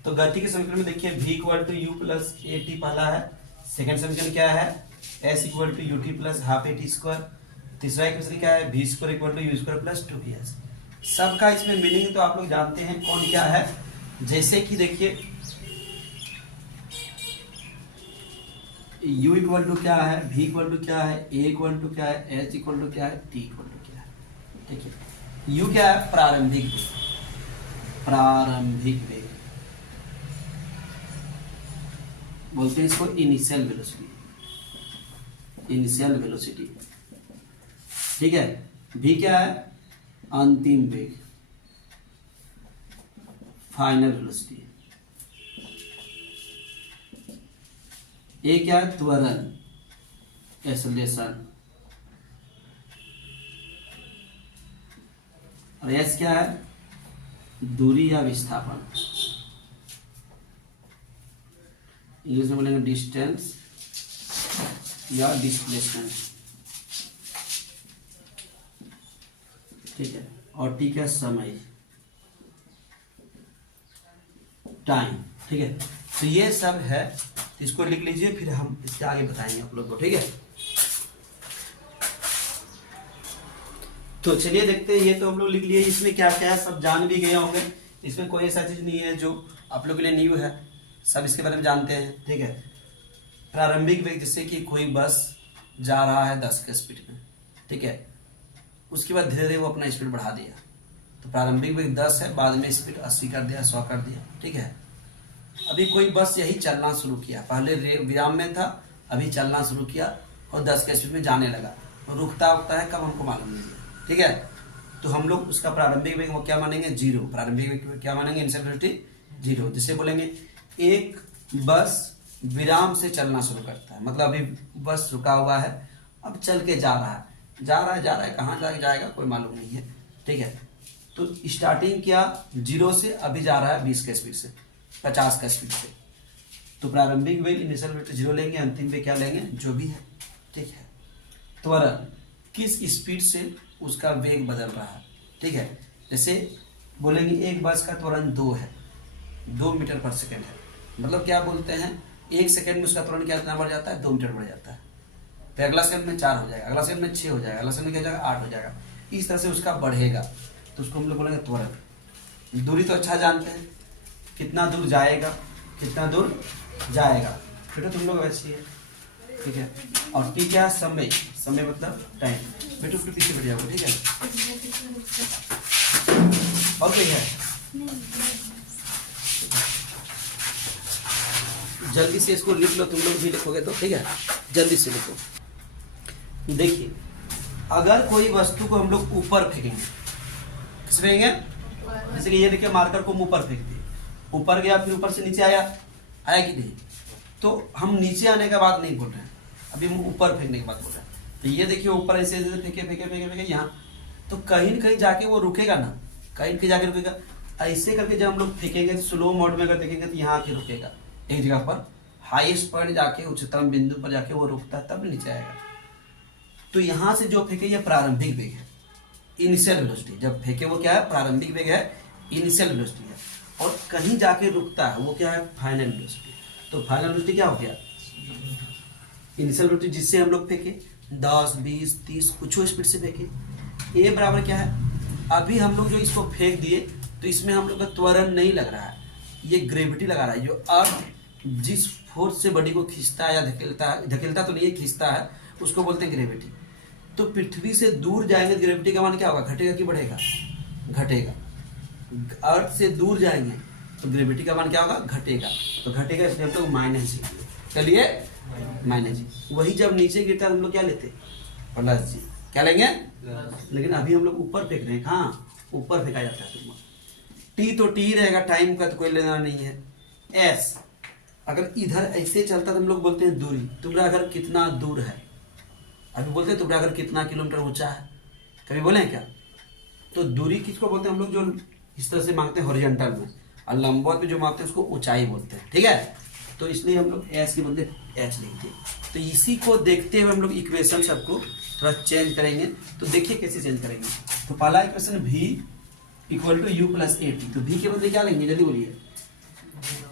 तो गति के समीकरण में देखिए v equal to you plus A T पहला है, सेकंड समीकरण क्या है s equal to U T plus half A T square, तीसरा इक्वेशन क्या है v square equal to you square plus 2bs। सबका इसमें मीनिंग तो आप लोग जानते हैं कौन क्या है। जैसे कि देखिए u इक्वल टू क्या है, v इक्वल टू क्या है, a इक्वल टू क्या है, h इक्वल टू क्या है, t इक्वल टू क्या है। ठीक है, u क्या है, प्रारंभिक वेग बोलते हैं इसको, इनिशियल वेलोसिटी। ठीक है, v क्या है, अंतिम वेग, फाइनल वेलोसिटी। ए क्या है, त्वरण, एक्सेलरेशन। और एस क्या है, दूरी या विस्थापन, इंग्लिश में बोलेंगे डिस्टेंस या डिस्प्लेसमेंट। ठीक है, और टी क्या, समय, टाइम। ठीक है, तो ये सब है, इसको लिख लीजिए, फिर हम इसके आगे बताएंगे आप लोग को। ठीक है, तो चलिए देखते हैं। ये तो हम लोग लिख लिए, इसमें क्या क्या है सब जान भी गए होंगे। इसमें कोई ऐसा चीज नहीं है जो आप लोग के लिए न्यू है, सब इसके बारे में जानते हैं। ठीक है, प्रारंभिक वेग, जैसे कि कोई बस जा रहा है 10 के स्पीड में, ठीक है, उसके बाद धीरे धीरे वो अपना स्पीड बढ़ा दिया, तो प्रारंभिक वेग 10 है, बाद में स्पीड 80 कर दिया, 100 कर दिया। ठीक है, अभी कोई बस यही चलना शुरू किया, पहले विराम में था, अभी चलना शुरू किया और 10 के स्पीड में जाने लगा, तो रुकता उगता है कब हमको मालूम नहीं है। ठीक है, तो हम लोग उसका प्रारंभिक वेग वो क्या मानेंगे, 0। प्रारंभिक वेग क्या मानेंगे, इनिशियल वेलोसिटी 0। जैसे बोलेंगे एक बस विराम से चलना शुरू करता है, मतलब अभी बस रुका हुआ है, अब चल के जा रहा है, कहाँ जाएगा कोई मालूम नहीं है। ठीक है, तो स्टार्टिंग किया 0 से, अभी जा रहा है 20 के स्पीड से, 50 का स्पीड से, तो प्रारंभिक वेग इनिशियल वेलोसिटी 0 लेंगे, अंतिम वेग क्या लेंगे, जो भी है। ठीक है, त्वरण, किस स्पीड से उसका वेग बदल रहा है। ठीक है, जैसे बोलेंगे एक बस का त्वरण 2 है, 2 मीटर पर सेकेंड है, मतलब क्या बोलते हैं, 1 सेकेंड में उसका त्वरण कितना बढ़ जाता है, 2 मीटर बढ़ जाता है। फिर अगला सेकंड में 4 हो जाएगा, अगला सेकंड में 6 हो जाएगा, अगला सेकंड में क्या हो जाएगा, 8 हो जाएगा। इस तरह से उसका बढ़ेगा, तो उसको हम लोग बोलेंगे त्वरण। दूरी तो अच्छा जानते हैं, कितना दूर जाएगा, फिर तो तुम लोग वैसे ही है। ठीक है, और टी क्या, समय मतलब टाइम। बेटो फिर पीछे बढ़ जाओगे। ठीक है, और कोई है, जल्दी से इसको लिख लो, तुम लोग भी लिखोगे तो। ठीक है, जल्दी से लिखो। देखिए, अगर कोई वस्तु को हम लोग ऊपर फेंकेंगे, किस फेंकेंगे, जैसे कि ये देखिए मार्कर को हम ऊपर फेंक दिए, ऊपर गया, फिर ऊपर से नीचे आया कि नहीं, तो हम नीचे आने का बात नहीं बोल रहे हैं, अभी हम ऊपर फेंकने की बात बोल रहे हैं। तो ये देखिए ऊपर ऐसे फेंके यहाँ, तो कहीं न कहीं जाके वो रुकेगा ना, कहीं कहीं जाके रुकेगा। ऐसे करके जब हम लोग फेंकेंगे, स्लो मोड में अगर देखेंगे तो यहाँ आके रुकेगा, एक जगह पर हाईएस्ट पॉइंट जाके, उच्चतम बिंदु पर जाके वो रुकता है, तब नीचे आएगा। तो यहाँ से जो फेंके, ये प्रारंभिक वेग है, इनिशियल वेलोसिटी। जब फेंके वो क्या है, प्रारंभिक वेग है, इनिशियल वेलोसिटी है। और कहीं जाके रुकता है, वो क्या है, फाइनल वेलोसिटी। तो फाइनल वेलोसिटी क्या हो गया, इनिशियल वेलोसिटी, जिससे हम लोग फेंके 10, 20, 30 कुछ स्पीड से फेंके। ए बराबर क्या है, अभी हम लोग जो इसको फेंक दिए, तो इसमें हम लोग का त्वरण नहीं लग रहा है, ये ग्रेविटी लगा रहा है। जो अर्थ जिस फोर्स से बॉडी को खींचता है या धकेलता तो नहीं है, खींचता है, उसको बोलते हैं ग्रेविटी। तो पृथ्वी से दूर जाएंगे तो ग्रेविटी का मान क्या होगा, घटेगा कि बढ़ेगा, घटेगा। अर्थ से दूर जाएंगे तो ग्रेविटी का मान क्या होगा, घटेगा। तो घटेगा, इसलिए हम लोग माइनस जी, चलिए माइनस जी। वही जब नीचे गिरता है हम लोग क्या लेते, प्लस जी, क्या लेंगे, लेकिन अभी हम लोग ऊपर फेंक रहे हैं, कहाँ, ऊपर फेंका जाता है। टी तो टी रहेगा, टाइम का तो कोई लेना नहीं है। एस, अगर इधर ऐसे चलता तो हम लोग बोलते हैं दूरी, तुम्हारा घर कितना दूर है, अभी बोलते हैं तुम्हारा घर कितना किलोमीटर ऊंचा है, कभी बोले क्या। तो दूरी किसको बोलते हैं हम लोग, जो इस तरह से मांगते हैं हॉरिजॉन्टल में, और लंबवत में जो मांगते हैं उसको ऊंचाई बोलते हैं। ठीक है, तो इसलिए हम लोग एस के बदले एच लिखते हैं। तो इसी को देखते हुए हम लोग इक्वेशन सबको थोड़ा चेंज करेंगे। तो देखिए कैसे चेंज करेंगे। तो पहला equation v equal to you plus A T, तो v के बदले क्या लेंगे, जल्दी बोलिए,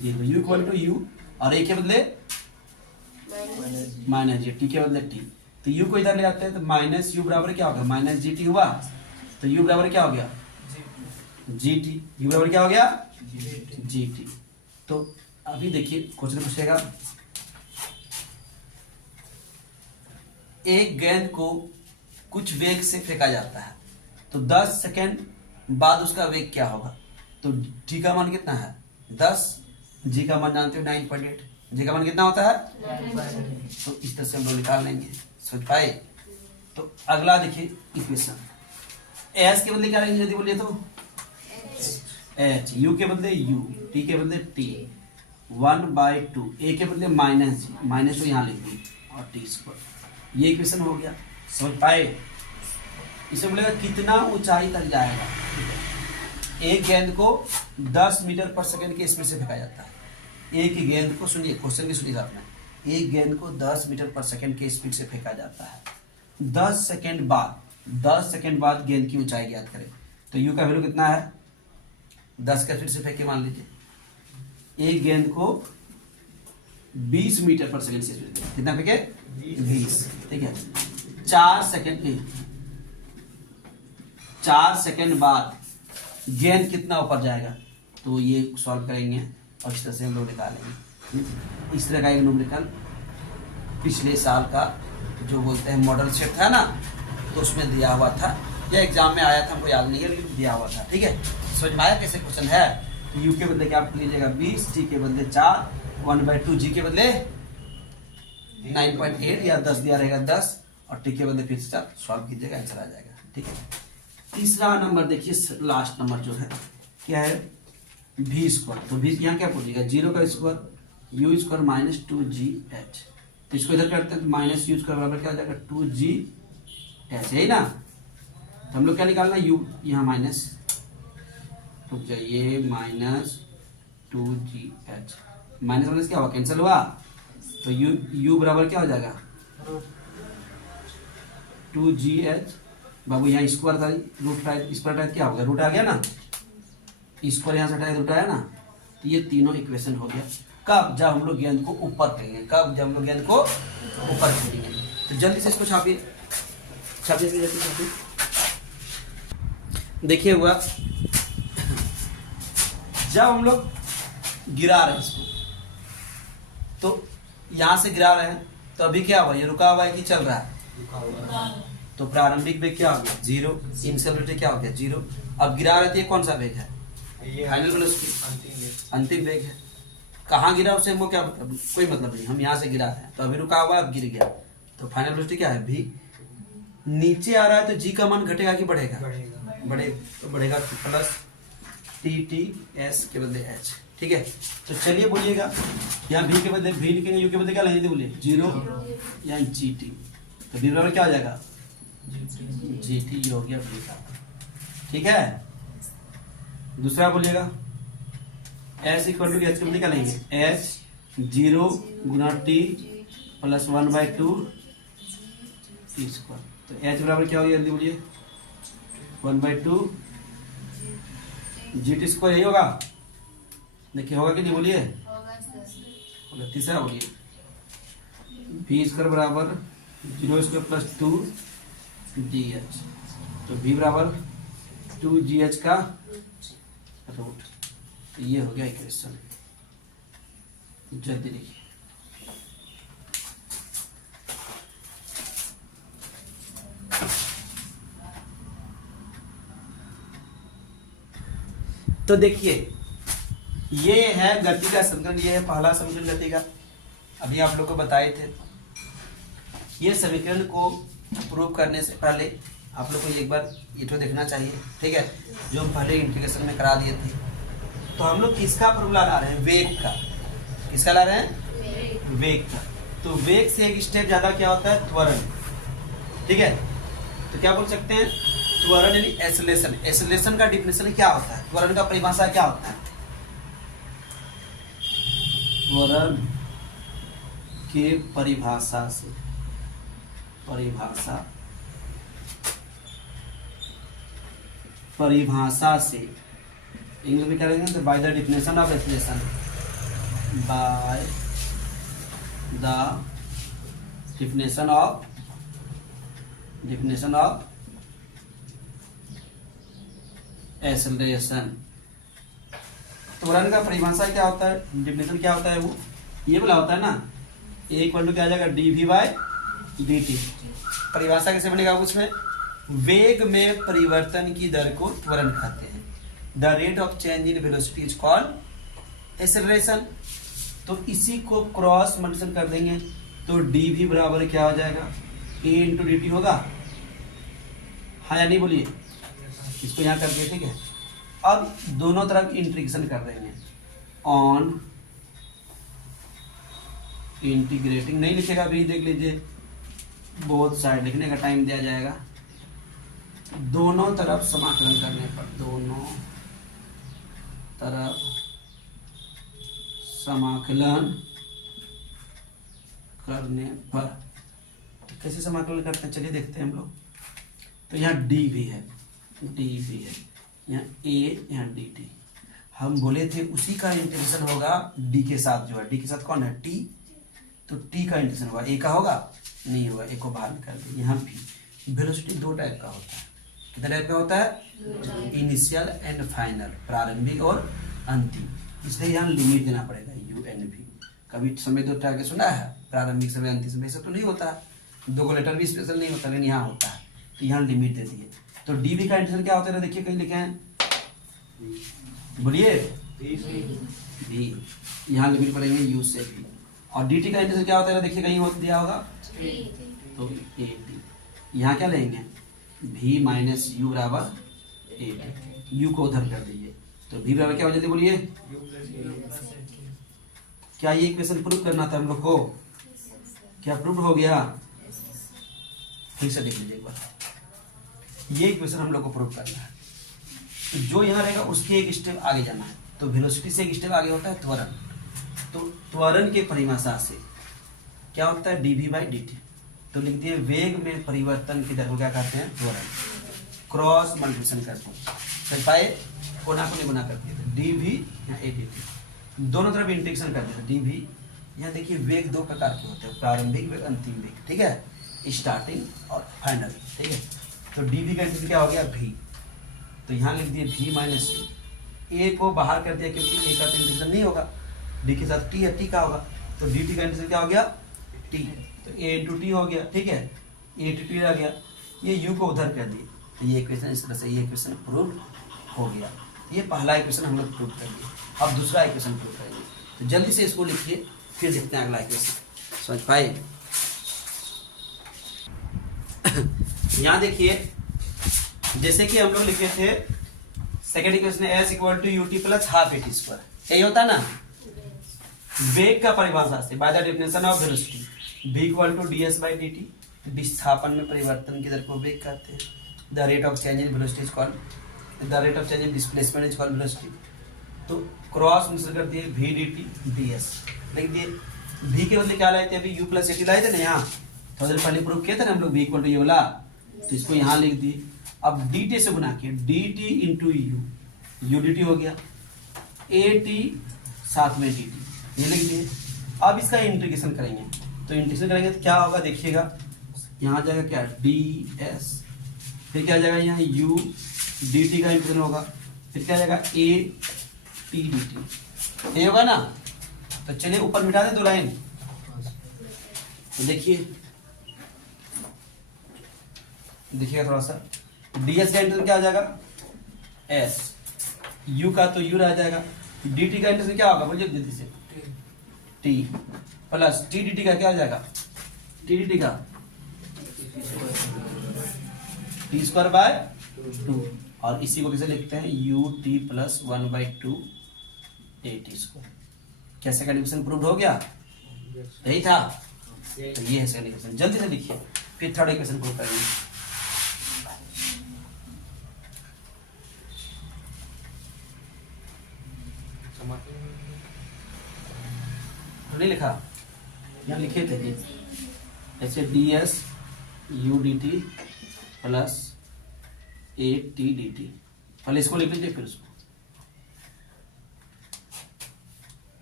0, u इक्वल टू u और a के बदले माइनस जी, टी के बदले टी। तो u को इधर ले आते हैं तो माइनस यू बराबर क्या होगा, माइनस जी टी हुआ। तो u बराबर क्या हो गया, जी टी। यू बराबर क्या हो गया, जी टी। तो अभी देखिए क्वेश्चन पूछेगा, एक गेंद को कुछ वेग से फेंका जाता है तो 10 सेकेंड बाद उसका वेग क्या होगा। तो टी का मान कितना है 10, जी का मान जानते हो 9.8, जी का मान कितना होता है 9.8। तो इस तरह से हम लोग निकाल लेंगे, समझ पाए। तो अगला देखिए इक्वेशन, एस के बदले क्या लेंगे यदि बोलिए तो एच, यू के बदले यू, टी के बदले टी, 1/2, ए के बदले माइनस जी, माइनस को यहाँ लिख दी और टी स्क्वायर। ये इक्वेशन हो गया, समझ पाए। इसे बोलेगा कितना ऊंचाई तक जाएगा। एक गेंद को 10 मीटर पर सेकंड की स्पीड से फेंका जाता है। एक गेंद को, सुनिए क्वेश्चन की सुनिए आपने, एक गेंद को 10 मीटर पर सेकंड की स्पीड से फेंका जाता है। 10 सेकंड बाद गेंद की ऊंचाई ज्ञात करें। तो यू का वैल्यू कितना है 10 का स्पीड से फेंके, मान लीजिए एक गेंद को 20 मीटर पर सेकंड से कितना फेंके 20, ठीक है। 4 सेकंड बाद गेंद कितना ऊपर जाएगा। तो ये सॉल्व करेंगे और इस तरह से हम लोग निकालेंगे। इस तरह का एक न्यूमेरिकल पिछले साल का जो बोलते हैं मॉडल सेट था ना, तो उसमें दिया हुआ था, या एग्जाम में आया था, हमको याद नहीं है लेकिन दिया हुआ था, ठीक है। समझ में आया कैसे क्वेश्चन है। यू के बदले क्या आप लीजिएगा 20, टी के बदले 4, 1/2, जी के बदले 9.8 या 10 दिया रहेगा 10 और टी के बदले फिर से सॉल्व कीजिएगा, आंसर आ जाएगा, ठीक है। तीसरा नंबर देखिए, लास्ट नंबर जो है क्या है v स्क्वायर। तो v यहाँ क्या पूछेगा 0 का square, you square minus 2gh। तो इसको इधर करते हैं तो माइनस यू स्क्वायर बराबर क्या हो जाएगा 2gh, यही ना। तो हम लोग क्या निकालना, u यहाँ माइनस, रुक जाइए, माइनस 2gh, माइनस माइनस क्या हुआ कैंसिल हुआ। तो u बराबर क्या हो जाएगा 2gh। बाबू यहाँ स्क्वायर था, रूट था, स्क्वायर क्या हो गया, रूट आ गया ना, स्क्वायर यहाँ से हटाया रूट आया ना। तो ये तीनों इक्वेशन हो गया। कब, जब हम लोग गेंद को ऊपर फेंकेंगे, कब, जब हम लोग गेंद को ऊपर फेंकेंगे। तो जल्दी से इसको छापिए, छापिए। देखिए हुआ, जब हम लोग गिरा रहे हैं इसको, तो यहां से गिरा रहे हैं तो अभी क्या हुआ, ये रुका हुआ है कि चल रहा है। तो प्रारंभिक वेग क्या हो गया 0, इनिशियल वेलोसिटी क्या हो गया 0। अब गिरा रहे थे, कौन सा वेग है फाइनल वेलोसिटी, अंतिम वेग है। कहाँ गिरा उससे हमको क्या मतलब, कोई मतलब नहीं, हम यहाँ से गिरा है तो अभी रुका हुआ, अब गिर गया। तो फाइनल वेलोसिटी क्या है v। नीचे आ रहा है तो g का मान घटेगा कि बढ़ेगा, तो बढ़ेगा प्लस tt s के बदले h, ठीक है। तो चलिए बोलिएगा, यहाँ v के बदले v लिखेंगे, u के बदले क्या लेंगे बोलिए 0 या gt। तो v बराबर क्या हो जाएगा gt, हो गया v का, ठीक है। दूसरा बोलिएगा s इक्वल टू h के बदले क्या लेंगे h 0 गुना t प्लस 1/2 t स्क्वायर। तो h बराबर क्या हो गया जल्दी बोलिए 1/2 gt स्क्वायर, यही होगा। देखिए होगा कि नहीं बोलिए, होगा। तीसरा बोलिए v स्क्वायर बराबर 0 स्क्वायर प्लस 2 gh। तो v बराबर 2gh का रूट। तो ये हो गया इक्वेशन, जल्दी लिखिए। तो देखिए ये है गति का समीकरण, ये है पहला समीकरण गति का, अभी आप लोग को बताए थे। ये समीकरण को प्रूव करने से पहले आप लोग को एक बार इटो देखना चाहिए, ठीक है, जो हम पहले इंटीग्रेशन में करा दिए थे। तो हम लोग किसका फॉर्मूला ला रहे हैं, वेग का। किसका ला रहे हैं, वेग का। तो वेग से एक स्टेप ज्यादा क्या होता है त्वरण, ठीक है। तो क्या बोल सकते हैं त्वरण यानी एक्सेलरेशन। एक्सेलरेशन का डिफिनेशन क्या होता है, त्वरण का परिभाषा क्या होता है, त्वरण के परिभाषा से, परिभाषा से इंग्लिश में क्या लिखेंगे, by the definition of acceleration. By the definition of acceleration. त्वरण का परिभाषा क्या होता है, डेफिनेशन क्या होता है, वो ये बोला होता है ना, ए इक्वल टू क्या आ जाएगा D we by D T. परिभाषा कैसे बनेगा उसमें, वेग में परिवर्तन की दर को त्वरण कहते हैं। The rate of change in velocity is called acceleration. तो इसी को क्रॉस मल्टीप्लिकेशन कर देंगे तो डी वी बराबर क्या हो जाएगा, ए इंटू डी टी होगा। हाँ या नहीं बोलिए, इसको यहाँ कर दिए, ठीक है। अब दोनों तरफ इंटीग्रेशन कर देंगे, ऑन इंटीग्रेटिंग, नहीं लिखेगा अभी, देख लीजिए बोथ साइड लिखने का टाइम दिया जाएगा। दोनों तरफ समाकलन करने पर, दोनों तरफ समाकलन करने पर, तो कैसे समाकलन करते हैं चलिए देखते हैं हम लोग। तो यहाँ डी भी है, यहाँ ए, यहाँ डी टी। हम बोले थे उसी का इंटीग्रेशन होगा डी के साथ, जो है डी के साथ कौन है, टी। तो टी का इंटीग्रेशन होगा, ए का होगा नहीं होगा, ए को बाहर निकाल दे। यहाँ भी वेलोसिटी दो टाइप का होता है। कितने टाइप का होता है, इनिशियल एंड फाइनल, प्रारंभिक और अंतिम। इसलिए यहाँ लिमिट देना पड़ेगा, यू एन भी। कभी समय दो टाइप के सुना है, प्रारंभिक समय अंतिम समय, ऐसा तो नहीं होता, दो को लेटर भी स्पेशल नहीं होता, लेकिन यहाँ होता है। तो यहाँ लिमिट दे दिए। तो डी बी का इंटीग्रेशन क्या होता है, देखिए कहीं लिखे हैं, बोलिए भी, यहाँ लिमिट पड़ेंगे यू से भी। और डी टी का इंटीग्रेशन क्या होता है, देखिए कहीं दिया होगा, तो ए टी। यहाँ क्या लेंगे, भी माइनस यू बराबर ए टी, यू को उधर कर दीजिए, तो भी बराबर क्या हो जाती है, बोलिए। क्या ये इक्वेशन प्रूव करना था हम लोग को, क्या प्रूव हो गया, फिर से देख लीजिए एक बार। ये इक्वेशन हम लोग को प्रूव करना है, तो जो यहाँ रहेगा उसके एक स्टेप आगे जाना है। तो वेलोसिटी से एक स्टेप आगे होता है त्वरण। तो त्वरण के परिभाषा से क्या होता है, D we by D T. तो लिख दिए वेग में परिवर्तन की दर को क्या कहते हैं, त्वरण। क्रॉस मल्टीप्लिकेशन करते हैं, चल पाए, कोना को नहीं गुना करते थे, डी वी या ए डी टी, दोनों तरफ इंटीग्रेशन करते थे। डी वी, यहाँ देखिए वेग दो प्रकार के होते हैं, प्रारंभिक वेग, अंतिम वेग, ठीक है, स्टार्टिंग और फाइनल, ठीक है। तो डी वी का इंटीग्रेशन क्या हो गया, भी। तो यहाँ लिख दिए भी माइनस यू, ए को बाहर कर दिया क्योंकि ए का इंटीग्रेशन नहीं होगा, डी के साथ टी है, टी का होगा। तो डी टी का इंटीग्रेशन क्या हो गया, टी। तो ए इंटू टी हो गया, ठीक है, ए टी टी रह गया, ये यू को उधर कर दिए। तो ये इक्वेशन इस तरह से, ये इक्वेशन प्रूव हो गया। ये पहला इक्वेशन हम लोग प्रूव कर लिए। अब दूसरा इक्वेशन प्रूव करेंगे, तो जल्दी से इसको लिखिए, फिर देखते हैं अगला इक्वेशन। समझ पाए, यहाँ देखिए जैसे कि हम लोग लिखे थे second equation, S equal to U T plus half A T square, यही होता है ना। वेग का परिभाषा से, by the definition of velocity, v equal to D S by D T, विस्थापन में परिवर्तन की दर को वेग कहते हैं। The rate of change in velocity is called, the rate of change in displacement is called velocity. तो क्रॉस मिक्स कर दिए we D T D S, लिख दिए। v के बदले क्या लाए थे, अभी u प्लस ए टी लाए थे ना, यहाँ थोड़ी देर पहले प्रूव किया था ना हम लोग, v इक्वल टू ये वाला, तो इसको यहाँ लिख दिए। अब डी टी से गुना किया, D T into you, U D T हो गया, ए टी साथ में डी टी, ये लिख दिए। अब इसका इंटीग्रेशन करेंगे, तो इंटीग्रेशन करेंगे तो क्या होगा देखिएगा, यहाँ जाएगा क्या, डी एस, फिर क्या जाएगा यहाँ यू डी टी का इंटीग्रेशन होगा, फिर क्या जाएगा ए टी डी टी, ये होगा ना। तो चलिए ऊपर मिटा दे दो लाइन, तो देखिएगा थोड़ा सा, ds का इंटीग्रेशन क्या हो जाएगा, s, u का तो u रह जाएगा, dt का इंटीग्रेशन क्या होगा, बोलिए जल्दी से, t प्लस t dt का क्या हो जाएगा, t dt का t स्क्वायर बाय 2, और इसी को कैसे लिखते हैं, u t plus 1/2 a t square. क्या सेकंड इक्वेशन प्रूव हो गया, यही था। तो ये है सेकंड इक्वेशन, जल्दी से लिखिए, फिर थर्ड इक्वेशन प्रूव करेंगे। नहीं लिखा, यहाँ लिखे थे जी, ऐसे D S U D T plus A T D T, पहले इसको लिख लीजिए, फिर उसको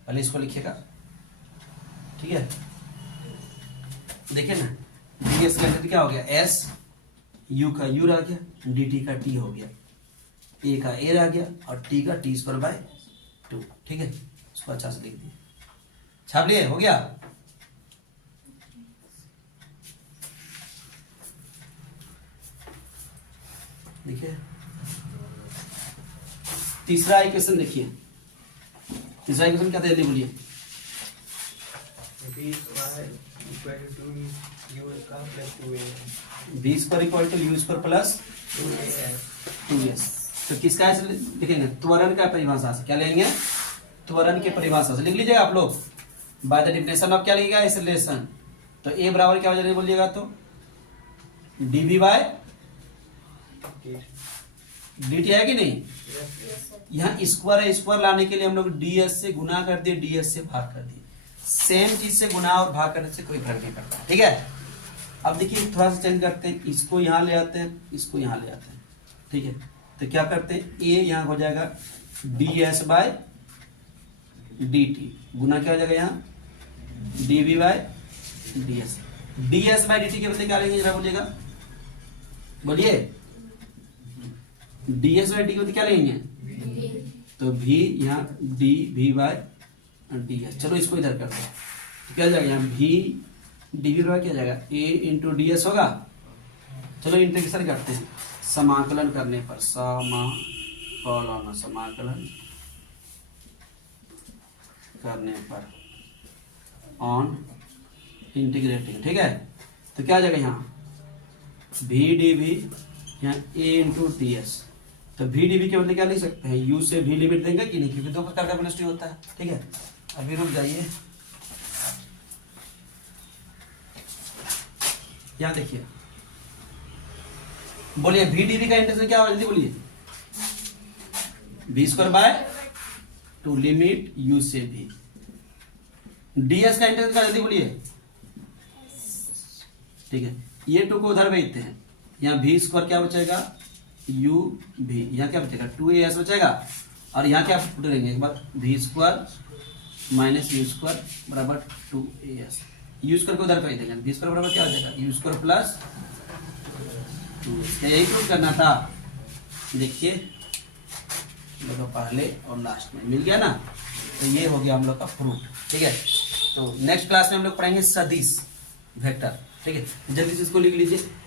पहले इसको लिखिएगा, ठीक है। देखिए ना, डी एस का इंटीग्रेट क्या हो गया, एस, यू का यू रह गया, डी टी का टी हो गया, ए का ए रह गया और टी का टी स्क्वायर बाय 2, ठीक है। इसको अच्छा से लिख दिए, छाप लिए, हो गया। देखिए तीसरा इक्वेशन देखिए, तीसरा इक्वेशन क्या दे बोलिए, B square equal to you square plus 2a B square equal to you square plus 2s। तो किसका ऐसे लिखेंगे, त्वरण का परिभाषा से, क्या लेंगे, त्वरण के परिभाषा से लिख लीजिएगा आप लोग, बाय द डेफिनेशन ऑफ क्या लिखिएगा, एक्सेलरेशन। तो ए बराबर क्या हो जाएगा बोलिएगा, तो dv बाय dt है कि नहीं, यहाँ स्क्वायर है, स्क्वायर लाने के लिए हम लोग ds से गुना कर दिए, ds से भाग कर दिए। सेम चीज से गुना और भाग करने से कोई फर्क नहीं पड़ता, ठीक है। अब देखिए थोड़ा सा चेंज करते हैं, इसको यहाँ ले आते हैं, इसको यहाँ ले आते हैं, ठीक है। तो क्या करते हैं, a यहाँ हो जाएगा ds बाय dt, गुना क्या हो जाएगा यहाँ dv bye ds, ds bye dt के बदले क्या लेंगे जरा बोलिएगा, बोलिए, ds बाय dt के बदले क्या लेंगे, तो v यहाँ dv बाय ds। चलो इसको इधर करते हैं, तो क्या जाएगा यहाँ v dv बाय क्या जाएगा, a इंटू ds होगा। चलो इंटीग्रेशन करते हैं, समाकलन करने पर, समाकलन करने पर ऑन इंटीग्रेटिंग, ठीक है। तो क्या आ जाएगा यहाँ v dv, यहाँ a इंटू ds। तो v dv के बदले क्या लिख सकते हैं, u से v लिमिट देंगे कि नहीं, क्योंकि दो प्रकार का वेलोसिटी होता है, ठीक है। अभी रुक जाइए, यहाँ देखिए, बोलिए v dv का इंटीग्रेशन क्या होगा, जल्दी बोलिए, v square by 2 limit u से v। ds का इंटीग्रेशन क्या, जल्दी बोलिए, ठीक है। ये 2 को उधर भेजते हैं, यहाँ v स्क्वायर क्या बचेगा, u v, यहाँ क्या बचेगा 2as बचेगा, और यहाँ क्या पुट करेंगे एक बार, v square minus you square बराबर 2as, यू स्क्वायर को उधर भेज देंगे, v स्क्वायर बराबर क्या हो जाएगा, यू स्क्वायर प्लस 2as। क्या यही प्रूफ करना था, देखिए देखो पहले और लास्ट में मिल गया ना, तो ये हो गया हम लोग का प्रूफ, ठीक है। तो नेक्स्ट क्लास में हम लोग पढ़ेंगे सदिश वेक्टर, ठीक है। जल्दी से इसको लिख लीजिए।